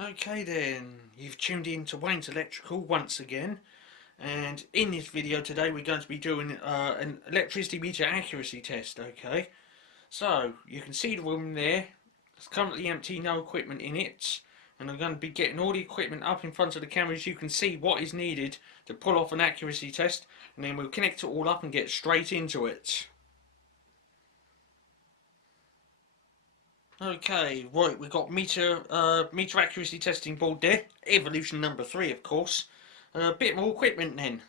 Okay then, you've tuned in to Wayne's Electrical once again, and in this video today we're going to be doing an electricity meter accuracy test. Okay, so you can see the room there, it's currently empty, no equipment in it, and I'm going to be getting all the equipment up in front of the camera so you can see what is needed to pull off an accuracy test, and then we'll connect it all up and get straight into it. Okay, right, we've got meter accuracy testing board there, evolution number 3 of course. A bit more equipment then.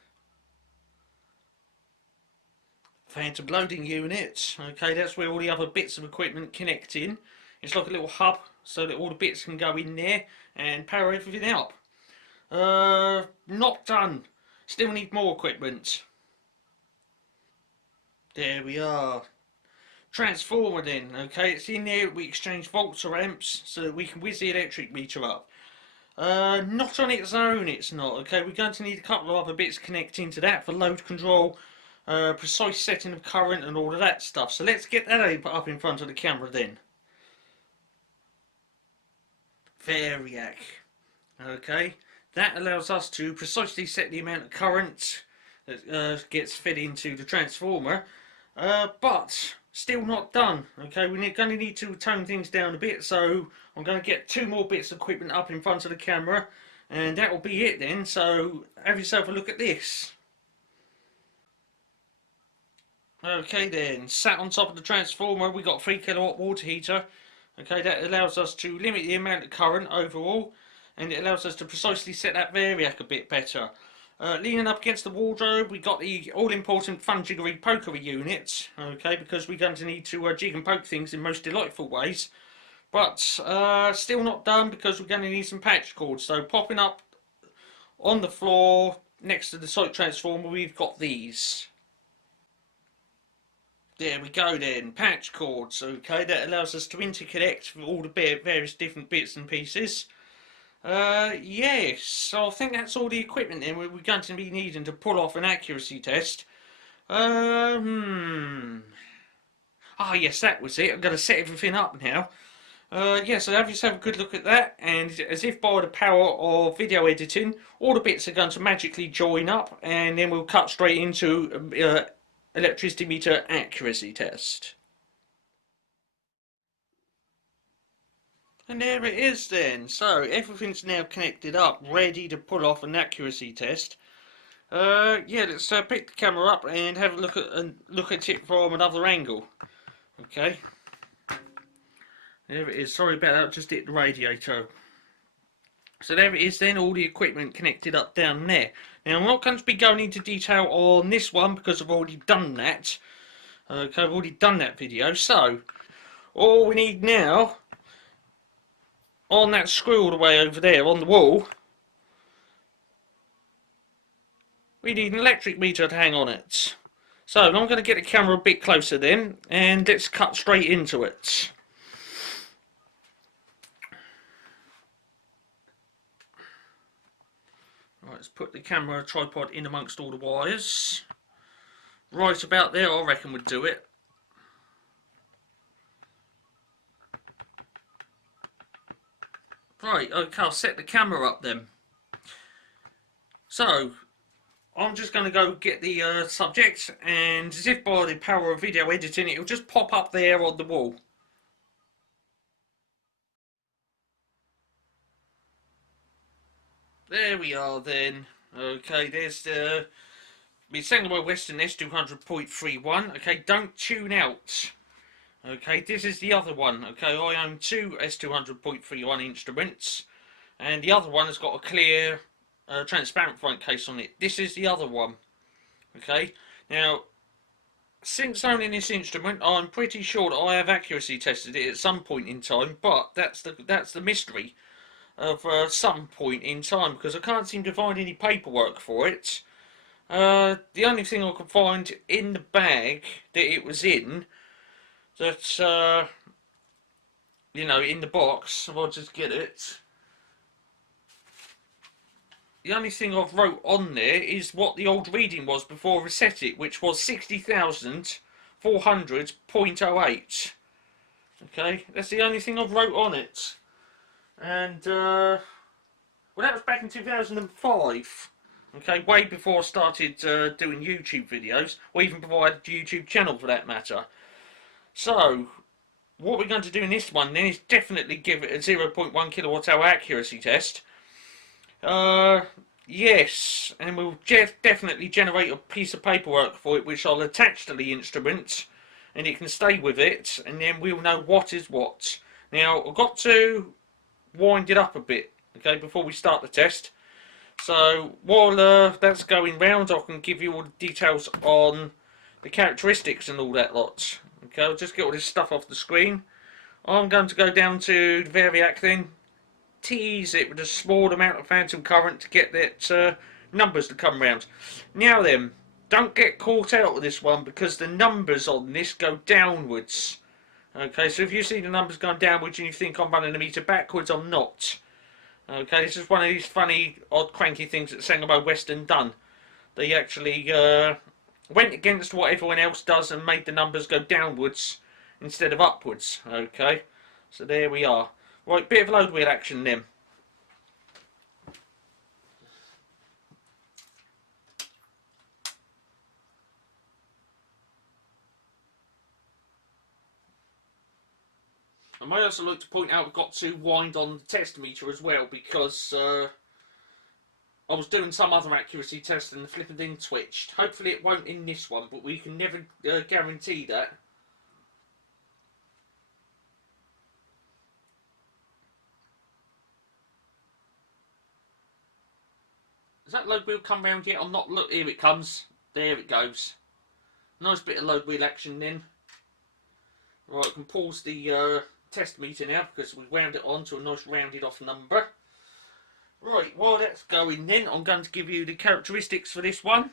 Phantom loading unit, okay, that's where all the other bits of equipment connect in. It's like a little hub so that all the bits can go in there and power everything up. Not done, still need more equipment. There we are. Transformer then, okay, it's in there, we exchange volts or amps so that we can whiz the electric meter up. Not on its own it's not, okay, we're going to need a couple of other bits connecting to that for load control, precise setting of current and all of that stuff. So let's get that up in front of the camera then. Variac, okay, that allows us to precisely set the amount of current that gets fed into the transformer, but still not done. Okay, we're going to need to tone things down a bit, so I'm going to get 2 more bits of equipment up in front of the camera and that will be it then. So have yourself a look at this. Okay then, sat on top of the transformer we got a 3 kilowatt water heater. Okay, that allows us to limit the amount of current overall, and it allows us to precisely set that variac a bit better. Leaning up against the wardrobe, we got the all-important Fun-Jiggery-Pokery unit, okay, because we're going to need to jig and poke things in most delightful ways. But still not done because we're going to need some patch cords. So popping up on the floor next to the site transformer, we've got these. There we go then, patch cords, okay, that allows us to interconnect all the various different bits and pieces. Yes, so I think that's all the equipment then we're going to be needing to pull off an accuracy test. Ah yes, that was it. I'm going to set everything up now. Yeah, so have yourself a good look at that, and as if by the power of video editing, all the bits are going to magically join up, and then we'll cut straight into electricity meter accuracy test. And there it is then. So everything's now connected up, ready to pull off an accuracy test. Yeah, let's pick the camera up and have a look at it from another angle. Okay. There it is. Sorry about that. Just hit the radiator. So there it is then. All the equipment connected up down there. Now I'm not going to be going into detail on this one because I've already done that. Okay, I've already done that video. So all we need now, on that screw all the way over there on the wall, we need an electric meter to hang on it. So I'm going to get the camera a bit closer then, and let's cut straight into it. Right, let's put the camera tripod in amongst all the wires. Right about there, I reckon would do it. Right, okay, I'll set the camera up then. So, I'm just going to go get the subject, and as if by the power of video editing, it'll just pop up there on the wall. There we are then. Okay, there's the Sangamo Weston S200.31. Okay, don't tune out. Okay, this is the other one. Okay, I own 2 S200.31 instruments, and the other one has got a clear, transparent front case on it. This is the other one. Okay, now, since owning this instrument, I'm pretty sure that I have accuracy tested it at some point in time, but that's the mystery of some point in time, because I can't seem to find any paperwork for it. The only thing I could find in the bag that it was in, that you know, in the box, if I just get it. The only thing I've wrote on there is what the old reading was before I reset it, which was 60,400.08. Okay, that's the only thing I've wrote on it. And, well, that was back in 2005. Okay, way before I started doing YouTube videos, or even before I had a YouTube channel for that matter. So, what we're going to do in this one then is definitely give it a 0.1 kWh accuracy test. Yes, and we'll definitely generate a piece of paperwork for it which I'll attach to the instrument, and it can stay with it, and then we'll know what is what. Now, I've got to wind it up a bit, okay, before we start the test. So, while that's going round, I can give you all the details on the characteristics and all that lot. Okay, I'll just get all this stuff off the screen. I'm going to go down to the Variac then, tease it with a small amount of phantom current to get that numbers to come round. Now then, don't get caught out with this one because the numbers on this go downwards. Okay, so if you see the numbers going downwards and you think I'm running a meter backwards, I'm not. Okay, this is one of these funny, odd, cranky things that Sangamo Weston done. They actually went against what everyone else does and made the numbers go downwards instead of upwards. Okay, so there we are. Right, bit of load wheel action then. I might also like to point out we've got to wind on the test meter as well because I was doing some other accuracy test and the flipping thing twitched. Hopefully it won't in this one, but we can never guarantee that. Has that load wheel come round yet? I'm not. Look, here it comes. There it goes. Nice bit of load wheel action then. Right, I can pause the test meter now because we wound it on to a nice rounded off number. Right, while that's going then, I'm going to give you the characteristics for this one.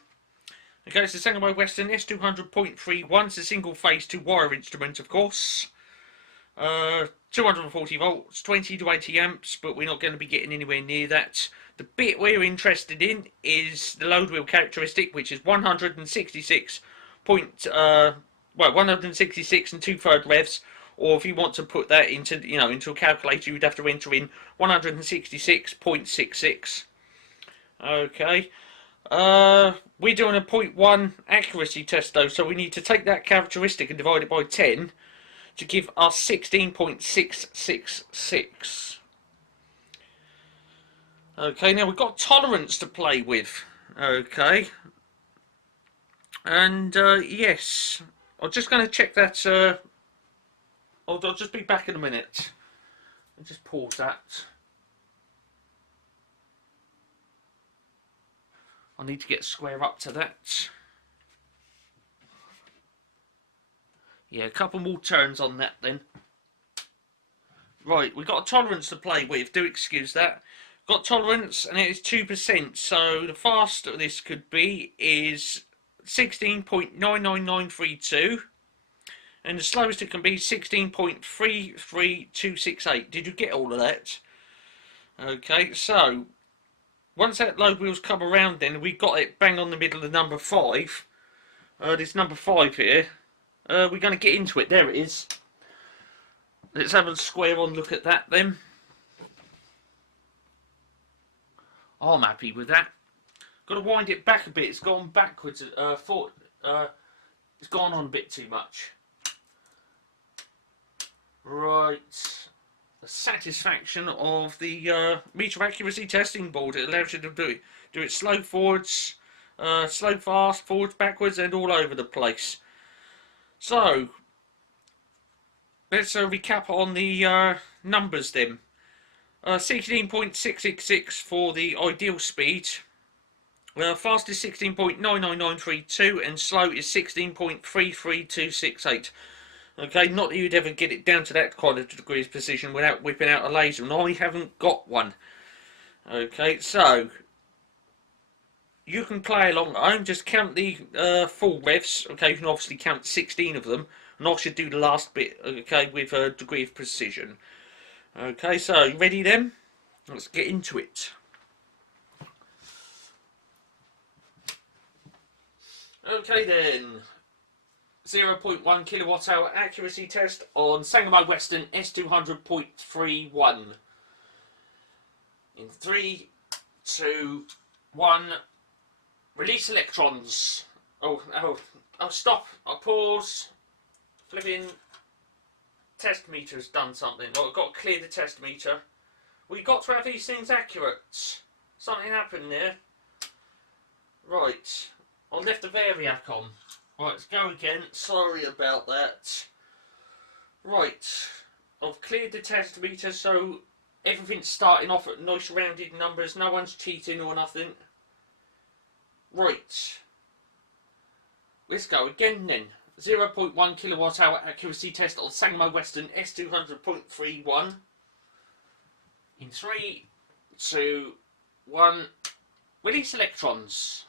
Okay, it's the Sangamo Weston S200.31. It's a single phase 2-wire instrument, of course. 240 volts, 20 to 80 amps, but we're not going to be getting anywhere near that. The bit we're interested in is the load wheel characteristic, which is 166 166 and 2/3 revs, or if you want to put that into, you know, into a calculator, you'd have to enter in 166.66. Okay. We're doing a 0.1 accuracy test though, so we need to take that characteristic and divide it by 10 to give us 16.666. Okay, now we've got tolerance to play with. Okay. And, yes. I'm just going to check that, I'll just be back in a minute. I'll just pause that. I need to get square up to that. Yeah, a couple more turns on that then. Right, we've got a tolerance to play with, do excuse that. Got tolerance and it is 2%, so the fastest this could be is 16.99932 and the slowest it can be 16.33268. Did you get all of that? Okay, so once that load wheel's come around then we've got it bang on the middle of number 5. This number 5 here. We're going to get into it. There it is. Let's have a square on look at that then. I'm happy with that. Got to wind it back a bit. It's gone backwards. It's gone on a bit too much. Right. The satisfaction of the meter accuracy testing board. It allows you to do it slow forwards, slow fast, forwards, backwards, and all over the place. So let's recap on the numbers then. 16.666 for the ideal speed. Fast is 16.99932 and slow is 16.33268. Okay, not that you'd ever get it down to that kind of degree of precision without whipping out a laser, and I haven't got one. Okay, so you can play along at home, just count the full revs. Okay, you can obviously count 16 of them, and I should do the last bit, okay, with a degree of precision. Okay, so you ready then? Let's get into it. Okay then, 0.1 kilowatt hour accuracy test on Sangamo Weston S200.31. In 3, 2, 1, release electrons. Oh, stop, I'll pause. Flipping test meter's done something. I've got to clear the test meter. We got to have these things accurate. Something happened there. Right, I left the variac on. Right, let's go again. Sorry about that. Right, I've cleared the test meter, so everything's starting off at nice rounded numbers. No one's cheating or nothing. Right, let's go again then. 0.1 kilowatt hour accuracy test on Sangamo Weston S200.31. In 3, 2, 1, release electrons.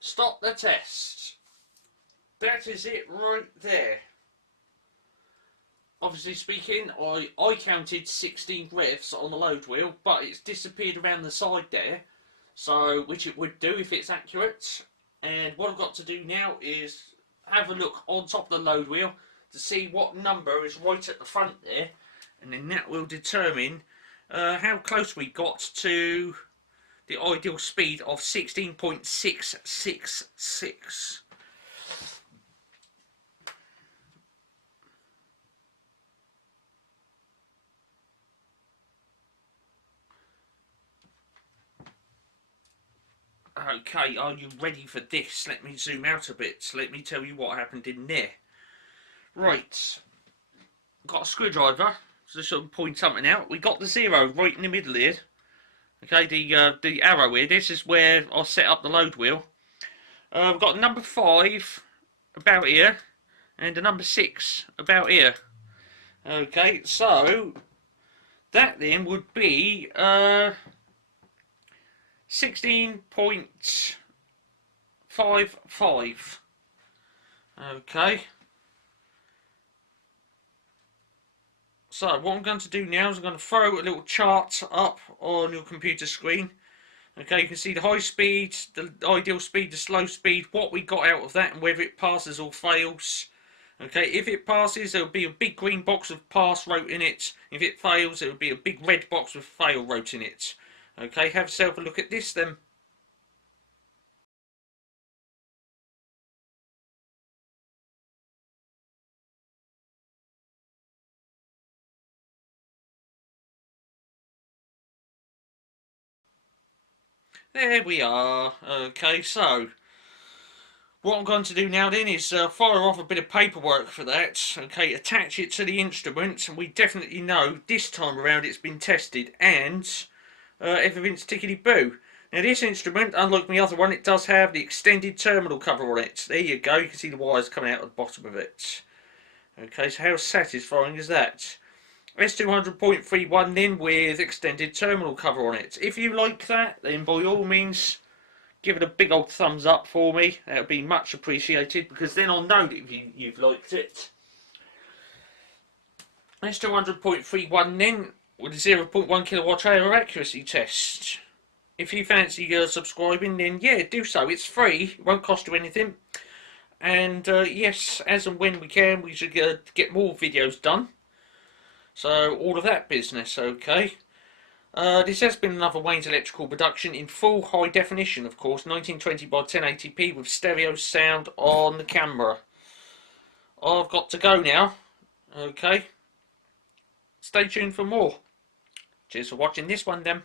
Stop the test. That is it right there. Obviously speaking, I counted 16 revs on the load wheel, but it's disappeared around the side there, so which it would do if it's accurate. And what I've got to do now is have a look on top of the load wheel to see what number is right at the front there, and then that will determine how close we got to the ideal speed of 16.666. Okay, are you ready for this? Let me zoom out a bit. Let me tell you what happened in there. Right, got a screwdriver to sort of point something out. We got the 0 right in the middle here. Okay, the arrow here. This is where I set up the load wheel. We've got number 5 about here, and the number 6 about here. Okay, so that then would be 16.55. Okay. So what I'm going to do now is I'm going to throw a little chart up on your computer screen. Okay, you can see the high speed, the ideal speed, the slow speed, what we got out of that, and whether it passes or fails. Okay, if it passes, there will be a big green box with pass wrote in it. If it fails, there will be a big red box with fail wrote in it. Okay, have yourself a look at this then. there we are. Okay, so what I'm going to do now then is fire off a bit of paperwork for that. Okay, attach it to the instrument, and we definitely know this time around it's been tested and everything's tickety-boo. Now this instrument, unlike my other one, it does have the extended terminal cover on it. There you go, you can see the wires coming out of the bottom of it. Okay, so how satisfying is that? S200.31 then with extended terminal cover on it. If you like that, then by all means give it a big old thumbs up for me. That would be much appreciated, because then I'll know that you've liked it. S200.31 then with a 0.1 kWh accuracy test. If you fancy subscribing, then yeah, do so. It's free, it won't cost you anything. And yes, as and when we can, we should get more videos done. So all of that business, okay. This has been another Wayne's Electrical production in full high definition, of course, 1920 by 1080p with stereo sound on the camera. I've got to go now, okay. Stay tuned for more. Cheers for watching this one then.